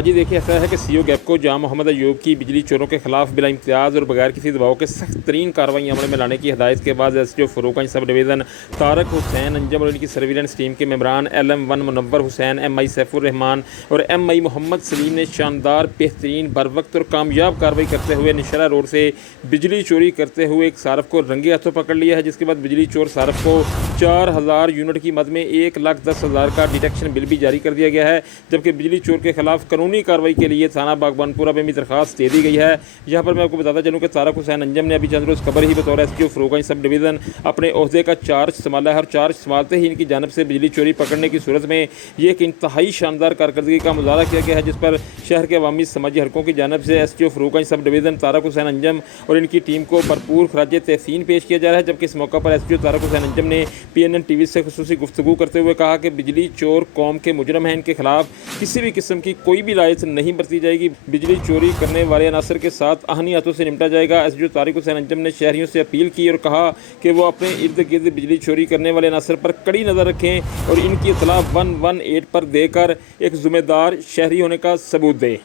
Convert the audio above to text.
हाँ जी, देखिए ऐसा है कि सीईओ गैपको जहां मोहम्मद अयूब की बिजली चोरों के खिलाफ बिला इम्तियाज़ और बगैर किसी दबाव के सख्त तरीन कार्रवाई अमल में लाने की हदायत के बाद SDO फर्रुखगंज sub division Tarak Hussain Anjum और इनकी सर्विलेंस टीम के मेंबरान LM1 मुनव्वर हुसैन, MI सैफुर रहमान और MI मोहम्मद सलीम ने शानदार, बेहतरीन, बरवक्त और कामयाब कार्रवाई करते हुए निशरा रोड से बिजली चोरी करते हुए एक सारफ को रंगे हाथों पकड़ लिया है। जिसके बाद बिजली चोर सारफ को 4000 यूनिट की मद में 1,10,000 का डिटेक्शन बिल भी जारी कर दिया गया है। जबकि बिजली चोर के खिलाफ कानूनी कार्रवाई के लिए थाना बागबानपुरा में भी दरखास्त दे दी गई है। यहाँ पर मैं आपको बताता चलूँ कि तारक हुसैन अंजम ने अभी चंद रोज़ कबर ही बतौर एसडीओ फर्रुखगंज सब डिवीज़न अपने ओहदे का चार्ज संभाला है और चार्ज संभालते ही इनकी जानब से बिजली चोरी पकड़ने की सूरत में ये एक इंतहाई शानदार कारकर्दगी का मुजाहरा किया गया है, जिस पर शहर के अवामी समाजी हलकों की जानब से SDO फर्रुखगंज sub division Tarak Hussain Anjum और इनकी टीम को भरपूर खराज तहसीन पेश किया जा रहा है। जबकि इस मौका पर एसडीओ तारक हुसैन अंजम ने PNN TV से खुसूसी गुफ्तगू करते हुए कहा कि बिजली चोर कौम के मुजरम हैं, इनके खिलाफ किसी भी किस्म की कोई भी लायत नहीं बरती जाएगी। बिजली चोरी करने वाले अनासर के साथ आहनी हाथों से निपटा जाएगा। एसडीओ तारक हुसैन अंजम ने शहरियों से अपील की और कहा कि वो अपने इर्द गिर्द बिजली चोरी करने वाले अनासर पर कड़ी नज़र रखें और इनकी इतला 118 पर देकर एक ज़िम्मेदार शहरी होने का सबूत दें।